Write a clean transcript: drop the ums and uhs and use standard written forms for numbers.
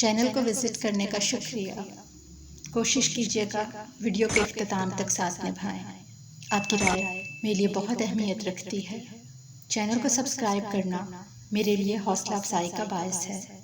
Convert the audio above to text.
Channel को visit करने का शुक्रिया। कोशिश कीजिएगा वीडियो के इख्तिताम तक साथ निभाएं। आपकी राय मेरे लिए बहुत अहमियत रखती है। चैनल को सब्सक्राइब करना मेरे लिए हौसला अफजाई का बायस है।